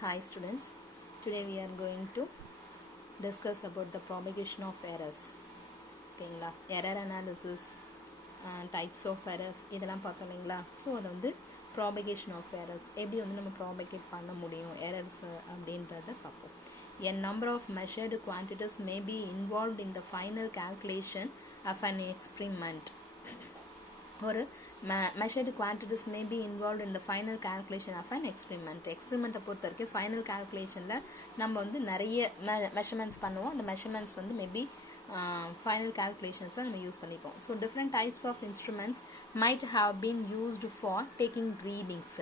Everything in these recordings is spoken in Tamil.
Hi students, today we are going to discuss about the propagation of errors. ஓகேங்களா, error analysis, types of errors இதெல்லாம் பார்த்தோம் இல்லைங்களா. ஸோ அதை வந்து ப்ராபகேஷன் ஆஃப் எரர்ஸ் எப்படி வந்து நம்ம ப்ராபகேட் பண்ண முடியும் எரர்ஸ் அப்படின்றத பார்ப்போம். A number of measured quantities may be involved in the final calculation of an experiment. ஒரு measured quantities may be involved in the final calculation of an experiment. எக்ஸ்பெரிமெண்ட்டை பொறுத்த வரைக்கும் ஃபைனல் கால்குலேஷனில் நம்ம வந்து நிறைய மெஷர்மெண்ட்ஸ் பண்ணுவோம். அந்த மெஷர்மெண்ட்ஸ் வந்து மேபி final calculations நம்ம யூஸ் பண்ணிப்போம். So different types of instruments might have been used for taking readings.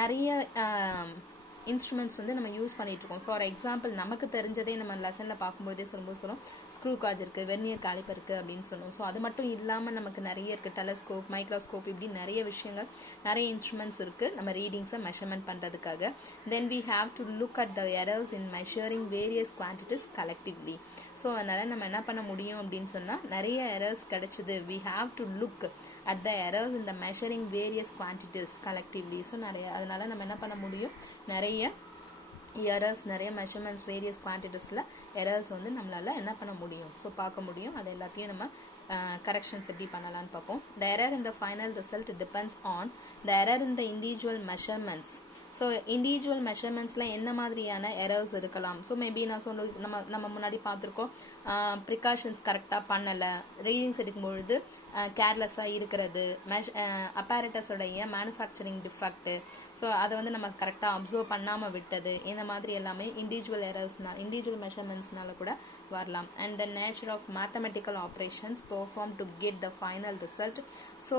நிறைய இன்ஸ்ட்ருமெண்ட்ஸ் வந்து நம்ம யூஸ் பண்ணிகிட்ருக்கோம். ஃபார் எக்ஸாம்பிள் நமக்கு தெரிஞ்சதே நம்ம லெசனில் பார்க்கும்போதே சொல்லும் ஸ்க்ரூ காஜ் இருக்குது, வெர்னியர் காலிப்பர் இருக்குது அப்படின்னு சொன்னோம். ஸோ அது மட்டும் இல்லாமல் நமக்கு நிறைய இருக்குது, டெலஸ்கோப், மைக்ரோஸ்கோப், இப்படி நிறைய விஷயங்கள், நிறைய இன்ஸ்ட்ருமெண்ட்ஸ் இருக்குது நம்ம ரீடிங்ஸை மெஷர்மெண்ட் பண்ணுறதுக்காக. Then we have to look at the errors in measuring various quantities collectively. So அதனால் நம்ம என்ன பண்ண முடியும் அப்படின்னு சொன்னால் நிறைய எரர்ஸ் கிடைச்சிது. We have to look at the errors in the measuring various quantities collectively. So அதனால நம்ம என்ன பண்ண முடியும், நிறைய எரர்ஸ், நிறைய மெஷர்மெண்ட்ஸ், வேரியஸ் குவான்டிட்டிஸில் எரர்ஸ் வந்து நம்மளால என்ன பண்ண முடியும், ஸோ பார்க்க முடியும். அது எல்லாத்தையும் நம்ம கரெக்ஷன்ஸ் எப்படி பண்ணலான்னு பார்ப்போம். The error in the final result depends on the error in the individual measurements. So individual மெஷர்மெண்ட்ஸில் என்ன மாதிரியான எரர்ஸ் இருக்கலாம். ஸோ மேபி நான் நம்ம முன்னாடி பார்த்துருக்கோம், ப்ரிகாஷன்ஸ் கரெக்டாக பண்ணலை, ரீடிங்ஸ் எடுக்கும்பொழுது கேர்லெஸ்ஸாக இருக்கிறது, அப்பாரட்டஸோடைய மேனுஃபேக்சரிங் டிஃபெக்ட்டு, ஸோ அதை வந்து நம்ம கரெக்டாக அப்சர்வ் பண்ணாமல் விட்டது, இந்த மாதிரி எல்லாமே இண்டிவிஜுவல் எரர்ஸ்னால் இண்டிவிஜுவல் மெஷர்மெண்ட்ஸ்னால கூட வரலாம். And the nature of mathematical operations perform to get the final result. So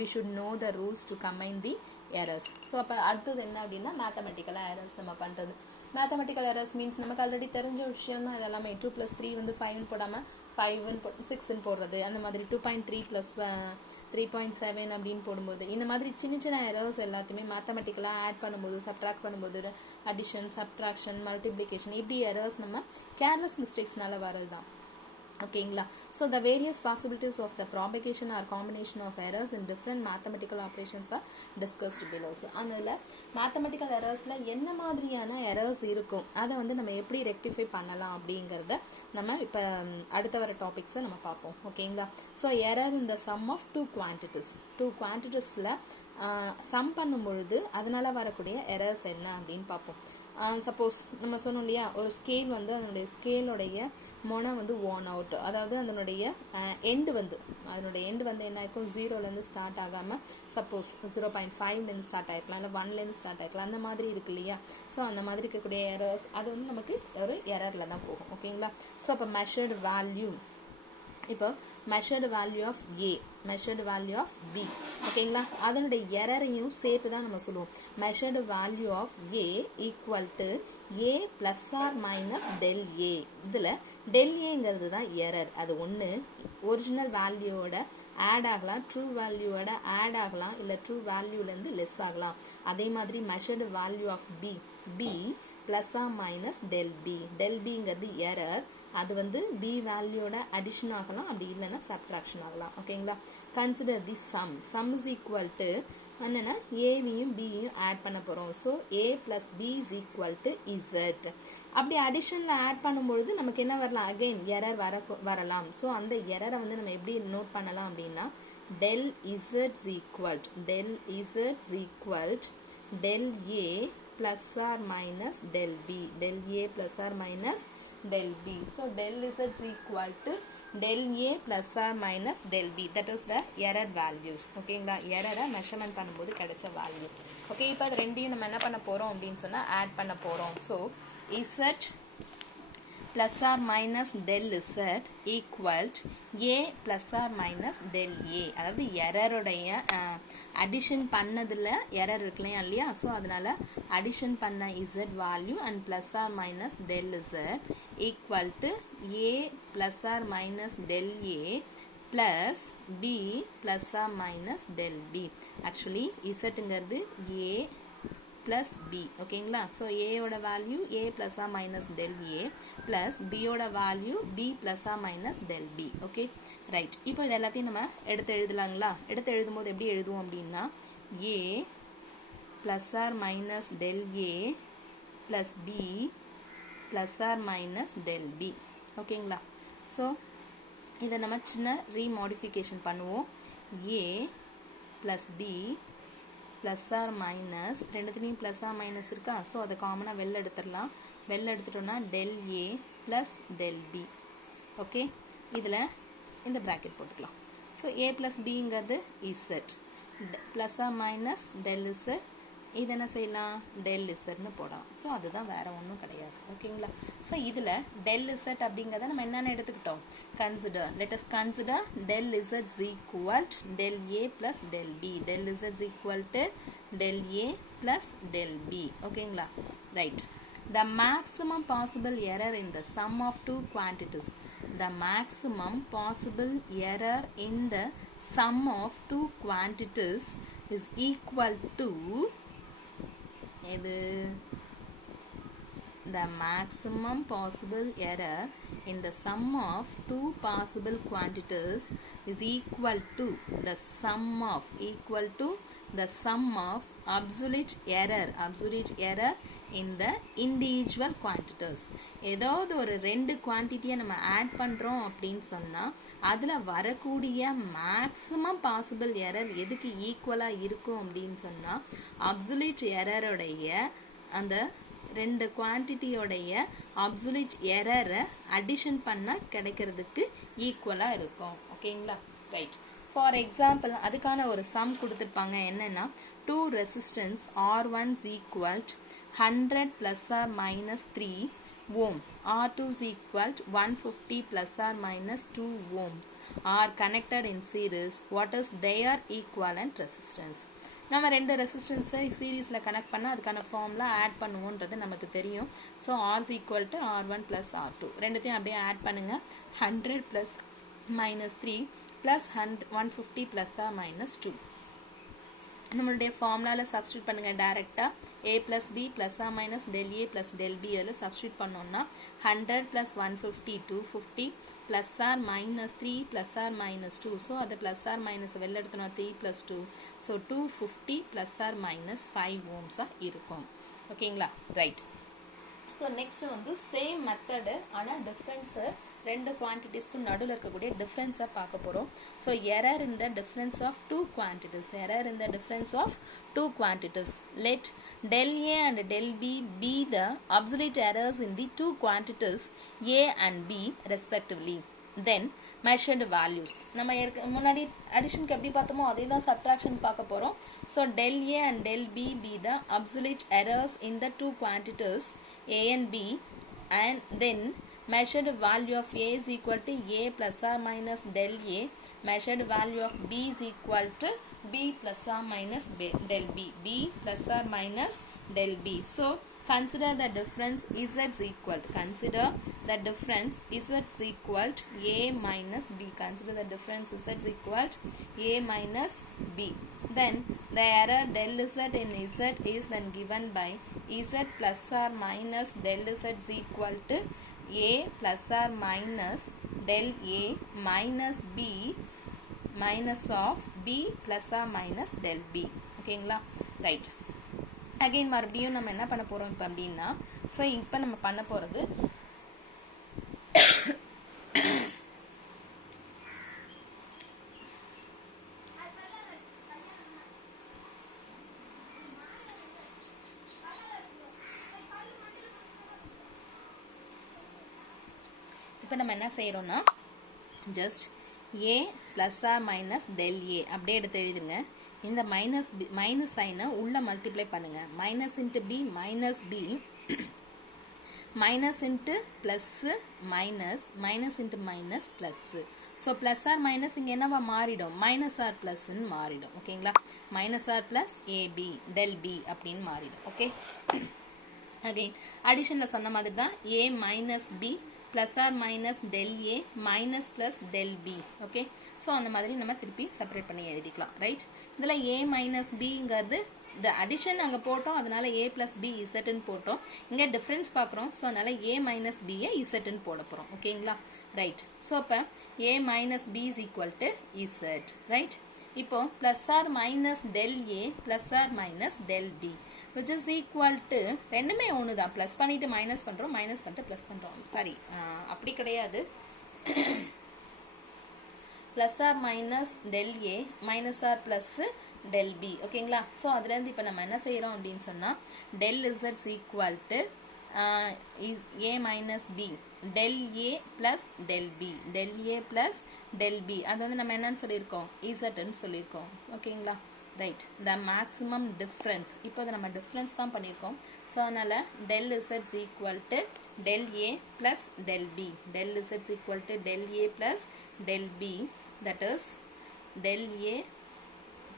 we should know the rules to combine the errors. So அப்போ அடுத்தது என்ன அப்படின்னா மேத்தமெட்டிக்கலாக எரர்ஸ் நம்ம பண்ணுறது. மேத்தமெட்டிக்கல் எரர்ஸ் மீன்ஸ் நமக்கு ஆல்ரெடி தெரிஞ்ச விஷயம் தான். இது எல்லாமே 2 + 3 வந்து 5 போடாமல் 5 6 போடுறது, அந்த மாதிரி 2.3 + 3.7 அப்படின்னு போடும்போது இந்த மாதிரி சின்ன சின்ன எரர்ஸ் எல்லாத்தையுமே மேத்தமெட்டிக்கலாக ஆட் பண்ணும்போது, சப்ட்ராக்ட் பண்ணும்போது, அடிஷன், சப்ட்ராக்ஷன், மல்டிப்ளிகேஷன், இப்படி எரர்ஸ் நம்ம கேர்லெஸ் மிஸ்டேக்ஸ்னால வரது தான். ஓகேங்களா. So the various possibilities of the propagation or combination of errors in different mathematical operations are discussed below. So அதில் மேத்தமெட்டிக்கல் எரர்ஸில் என்ன மாதிரியான எரர்ஸ் இருக்கும், அதை வந்து நம்ம எப்படி ரெக்டிஃபை பண்ணலாம் அப்படிங்கிறத நம்ம இப்போ அடுத்த வர டாபிக்ஸை நம்ம பார்ப்போம். ஓகேங்களா. So error in the sum of two குவான்டிட்டிஸில் சம் பண்ணும் பொழுது அதனால் வரக்கூடிய எரர்ஸ் என்ன அப்படின்னு பார்ப்போம். சப்போஸ் நம்ம சொன்னோம் இல்லையா, ஒரு ஸ்கேல் வந்து அதனுடைய ஸ்கேலோடைய மொனை வந்து ஓன் அவுட், அதாவது அதனுடைய எண்டு வந்து என்ன ஆயிருக்கும், 0லேருந்து ஸ்டார்ட் ஆகாமல் சப்போஸ் 0.5லேருந்து ஸ்டார்ட் ஆகிருக்கலாம், இல்லை 1லேருந்து ஸ்டார்ட் ஆகிருக்கலாம், அந்த மாதிரி இருக்கு இல்லையா. ஸோ அந்த மாதிரி இருக்கக்கூடிய எரர்ஸ் அது வந்து நமக்கு ஒரு எரரில் தான் போகும். ஓகேங்களா. ஸோ அப்போ மெஷர்டு வேல்யூ, இப்போ measured value of a, measured value of b, ஓகேங்களா, அதனுடைய எரரையும் சேர்த்து தான் நம்ம சொல்லுவோம். Measured value of a equal to a plus or minus del a. இதில் டெல் ஏங்கிறது தான் எரர். அது ஒன்று ஒரிஜினல் வேல்யூவோட ஆட் ஆகலாம், ட்ரூ வேல்யூவோட ஆட் ஆகலாம், இல்லை ட்ரூ வேல்யூலேருந்து லெஸ் ஆகலாம். அதே மாதிரி measured value of b plus or minus del B. Del பிங்கிறது எரர், அது வந்து பி வேல்யூட அடிஷன் ஆகலாம், அப்படி இல்லைன்னா சப்ட்ராக்ஷன் ஆகலாம். ஓகேங்களா. Consider the sum is equal to என்னன்னா ஏவையும் பியையும் ஆட் பண்ண போகிறோம். So A plus B is equal to Z. அப்படி அடிஷனில் ஆட் பண்ணும்பொழுது நமக்கு என்ன வரலாம், அகெயின் எரர் வரலாம். ஸோ அந்த எரரை வந்து நம்ம எப்படி நோட் பண்ணலாம் அப்படின்னா del Z equal del A plus or minus del B, del A plus or minus del b. So del z is equal to del a plus or minus del b. That is the error values. ஓகேங்களா. எரரை மெஷர்மெண்ட் பண்ணும்போது கிடைச்ச வேல்யூ. ஓகே. இப்போ அது ரெண்டையும் நம்ம என்ன பண்ண போகிறோம் அப்படின்னு சொன்னால் ஆட் பண்ண போகிறோம். So z plus or minus del z equal a plus or minus del a. அதாவது எரருடைய அடிஷன் பண்ணதில் எரர் இருக்கலாம் இல்லையா. ஸோ அதனால அடிஷன் பண்ண z value and plus or minus del z equal to a plus or minus del a plus b plus or minus del b. Actually zங்கிறது a plus b. ஓகேங்களா. ஸோ ஏயோட value a plus or minus del a plus b யோட value b plus or minus del b. Okay right. இப்போ இது எல்லாத்தையும் நம்ம எடுத்து எழுதலாங்களா. எடுத்து எழுதும் போது எப்படி எழுதுவோம் அப்படின்னா a plus or minus del a plus b plus or minus del b. ஓகேங்களா? ஸோ இதை நம்ம சின்ன ரீமாடிஃபிகேஷன் பண்ணுவோம். a plus b plus or minus ரெண்டுத்துலேயும் ப்ளஸ் ஆர் மைனஸ் இருக்கா? ஸோ அதை காமனாக வெளில எடுத்துடலாம். வெளில எடுத்துட்டோம்னா del a plus del b. Okay, இதில் இந்த ப்ராக்கெட் போட்டுக்கலாம். ஸோ a plus bங்கிறது z plus or minus del z. இது என்ன செய்யலாம்? del zன்னு போடலாம். ஸோ அதுதான் வேற ஒன்றும் கிடையாது. ஓகேங்களா? ஸோ இதில் del z அப்படிங்கிறத நம்ம என்னென்ன எடுத்துக்கிட்டோம்? Consider, let us consider del z is equal to del a plus del b. del z is equal to del a plus del b. ஓகேங்களா? Right. The maximum possible error in the sum of two quantities. The maximum possible error in the sum of two quantities is equal to the maximum possible error in the sum of two possible quantities is equal to the sum of absolute error in the individual quantities. ஏதாவது ஒரு ரெண்டு குவான்டிட்டியை நம்ம ஆட் பண்ணுறோம் அப்படின்னு சொன்னால் அதில் வரக்கூடிய மேக்ஸிமம் பாசிபிள் எரர் எதுக்கு ஈக்குவலாக இருக்கும் அப்படின்னு சொன்னால் அப்சல்யூட் எரருடைய அந்த ரெண்டு குவான்டிட்டியோடைய அப்சல்யூட் எரரை அடிஷன் பண்ணால் கிடைக்கிறதுக்கு ஈக்குவலாக இருக்கும். ஓகேங்களா? ரைட். ஃபார் எக்ஸாம்பிள் அதுக்கான ஒரு சம் கொடுத்துருப்பாங்க. என்னென்னா, two resistance R1 is equal to 100 plus or minus 3 ohm, R2 is equal to 150 plus or minus 2 ohm are connected in series. What is their equivalent resistance? நம்ம ரெண்டு ரெசிஸ்டன்ஸை சீரீஸில் கனெக்ட் பண்ணால் அதுக்கான ஃபார்ம்லாம் ஆட் பண்ணுவோன்றது நமக்கு தெரியும். So R is equal to R1 plus R2 ரெண்டுத்தையும் அப்படியே ஆட் பண்ணுங்கள். 100 plus minus 3 plus 150 plus or minus 2. நம்மளுடைய ஃபார்முலாவில் சப்ஸ்டியூட் பண்ணுங்கள் டைரெக்டாக. a plus b plus or minus del a plus del b அதில் சப்ஸ்டியூட் பண்ணோம்னா 100 plus 150 250 plus or minus 3 plus or minus 2. So அது plus or minus வெளில எடுத்தோம்னா 3 plus 2. So 250 plus or minus 5 ohmஸாக இருக்கும். ஓகேங்களா? ரைட். ஸோ நெக்ஸ்ட் வந்து சேம் மெத்தடு, ஆனால் டிஃப்ரென்ஸு ரெண்டு குவான்டிட்டிஸ்க்கும் நடுவில் இருக்கக்கூடிய டிஃப்ரென்ஸை பார்க்க போகிறோம். So error in the difference of two quantities. Let del a and del b be the absolute errors in the two quantities a and b respectively. Then measured values. நம்ம முன்னாடி அடிஷனுக்கு எப்படி பார்த்தோமோ அதே தான் சப்ட்ராக்ஷன் பார்க்க போகிறோம். So del a and del b be the absolute errors in the two quantities a and b, and then measured value of a is equal to a plus or minus del a, measured value of b is equal to b plus or minus del b plus or minus del b. So consider the difference z is equal to, a minus b. Consider the difference z is equal to a minus b. Then the error del z in z is then given by z plus or minus del z is equal to a plus or minus del a minus b minus of b plus or minus del b. ஓகேங்களா? ரைட். அகெயின் மறுபடியும் நம்ம என்ன பண்ண போகிறோம் இப்போ அப்படின்னா, ஸோ இப்போ நம்ம பண்ண போகிறது இப்போ நம்ம என்ன செய்கிறோம்னா, just a plus or minus del a அப்படியே எடுத்து எழுதுங்க. இந்த மைனஸ் சைனை உள்ள மல்டிப்ளை பண்ணுங்க. Minus into B minus B, minus into plus minus, minus into minus plus. So plus or minus இங்கே என்னவா மாறிடும்? மைனஸ் ஆர் ப்ளஸ்ன்னு மாறிடும். ஓகேங்களா? Minus or plus AB del B அப்படின்னு மாறிடும். ஓகே, அகெயின் அடிஷனில் சொன்ன மாதிரி தான் a minus B plus or minus del a minus plus del b. Okay, so அந்த மாதிரி நம்ம திருப்பி செப்பரேட் பண்ணி எழுதிக்கலாம். ரைட். இதில் a minus bங்கிறது இந்த அடிஷன் அங்கே போட்டோம், அதனால a plus b zன்னு போட்டோம். இங்கே டிஃப்ரென்ஸ் பார்க்குறோம், ஸோ அதனால a minus b zன்னு போட போகிறோம். ஓகேங்களா? ரைட். ஸோ அப்போ a minus b is equal to z. Right. இப்போ plus or minus del a plus or minus del b. which is equal to ரெண்டுமே ஒன்று தான், ப்ளஸ் பண்ணிட்டு மைனஸ் பண்ணுறோம், மைனஸ் பண்ணிட்டு ப்ளஸ் பண்ணுறோம். சாரி, அப்படி கிடையாது. Plus or minus del a minus or plus del b. ஓகேங்களா? ஸோ அதுலேருந்து இப்போ நம்ம என்ன செய்கிறோம் அப்படின்னு சொன்னால் டெல் இசட்ஸ் equal to a minus b del a plus del b, del a plus del b. அது வந்து நம்ம என்னன்னு சொல்லியிருக்கோம், இசட்னு சொல்லியிருக்கோம். ஓகேங்களா? ரைட். the maximum difference, இப்போ நம்ம டிஃப்ரென்ஸ் தான் பண்ணியிருக்கோம். ஸோ அதனால் del z equal to del a plus del b, del z equal to del a plus del b, that is del a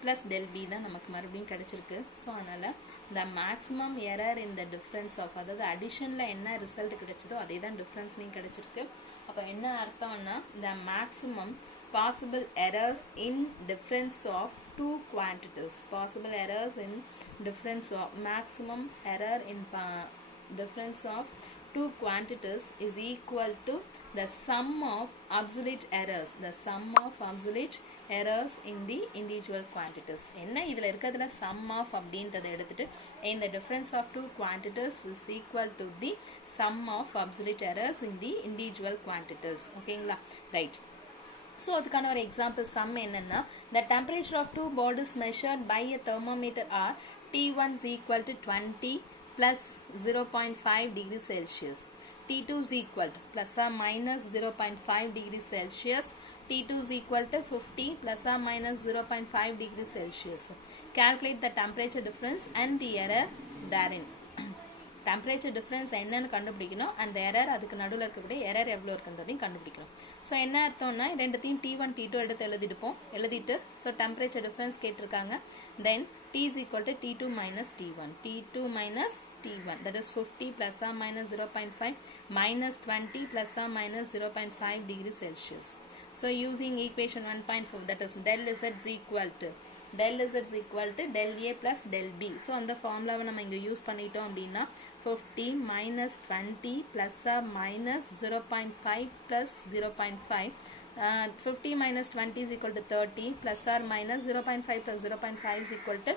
plus del b தான் நமக்கு மறுபடியும் கிடைச்சிருக்கு. ஸோ அதனால் the maximum error in the difference of, அதாவது அடிஷனில் என்ன ரிசல்ட் கிடைச்சதோ அதே தான் டிஃப்ரென்ஸ்லையும் கிடைச்சிருக்கு. அப்போ என்ன அர்த்தம்னா the maximum possible errors in difference of two quantities, possible errors in difference of, maximum error in difference of two quantities is equal to the sum of absolute errors, the sum of absolute errors in the individual quantities. என்ன இதில் இருக்கிறதுல sum of அப்படின்றத எடுத்துட்டு in the difference of two quantities is equal to the sum of absolute errors in the individual quantities. ஓகேங்களா? ரைட். ஸோ அதுக்கான ஒரு எக்ஸாம்பிள் சம் என்னன்னா, the temperature of two bodies measured by a thermometer are T1 is equal to 20 plus 0.5 degrees Celsius, T2 is equal to plus or minus 0.5 degrees Celsius, T2 is equal to 50 plus or minus 0.5 degrees Celsius. Calculate the temperature difference and the error therein. Temperature difference என்னன்னு கண்டுபிடிக்கணும், அந்த எரர் அதுக்கு நடுவில் இருக்கக்கூடிய எரர் எவ்வளோ இருக்குன்றதையும் கண்டுபிடிக்கணும். ஸோ என்ன அர்த்தம்னா ரெண்டுத்தையும் T1 T2 எடுத்து எழுதிட்டு ஸோ டெம்பரேச்சர் டிஃப்ரென்ஸ் கேட்டிருக்காங்க. தென் T is equal to T2 minus T1, T2 minus T1, that is 50 plus or minus 0.5 minus 20 plus or minus 0.5 degrees Celsius. So using equation 1.4, that is del z is equal to del z is equal to del a plus del b. So அந்த ஃபார்முலாவை நம்ம இங்கே யூஸ் பண்ணிட்டோம் அப்படின்னா 50 minus 20 plus or minus 0.5 plus 0.5, 50 minus 20 is equal to 30 plus or minus 0.5 plus 0.5 is equal to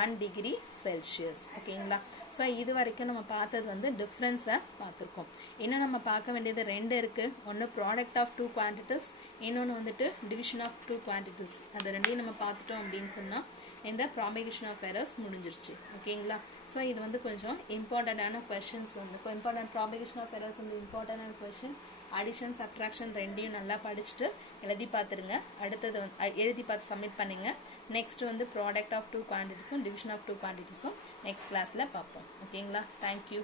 1 degree Celsius. ஓகேங்களா? ஸோ இது வரைக்கும் நம்ம பார்த்தது வந்து டிஃப்ரென்ஸை பார்த்துருக்கோம். இன்னும் நம்ம பார்க்க வேண்டியது ரெண்டு இருக்குது. ஒன்று ப்ராடக்ட் ஆஃப் டூ குவான்டிட்டிஸ், இன்னொன்று வந்துட்டு டிவிஷன் ஆஃப் டூ குவான்டிட்டிஸ். அது ரெண்டையும் நம்ம பார்த்துட்டோம் அப்படின்னு சொன்னால் இந்த ப்ராபகேஷன் ஆஃப் எரர்ஸ் முடிஞ்சிருச்சு. ஓகேங்களா? ஸோ இது வந்து கொஞ்சம் இம்பார்ட்டண்ட்டான கொஷின்ஸ் வந்து இம்பார்ட்டன்ட் ப்ராபகேஷன் ஆஃப் எரர்ஸ் வந்து இம்பார்ட்டண்டான கொஷின். அடிஷன் சப்ட்ராக்ஷன் ரெண்டையும் நல்லா படிச்சுட்டு எழுதி பார்த்துருங்க. அடுத்தது எழுதி பார்த்து சப்மிட் பண்ணுங்க. நெக்ஸ்ட் வந்து ப்ராடக்ட் ஆஃப் டூ குவான்டிட்டிஸும் டிவிஷன் ஆஃப் டூ குவான்டிட்டிஸும் நெக்ஸ்ட் கிளாஸில் பார்ப்போம். ஓகேங்களா? தேங்க்யூ.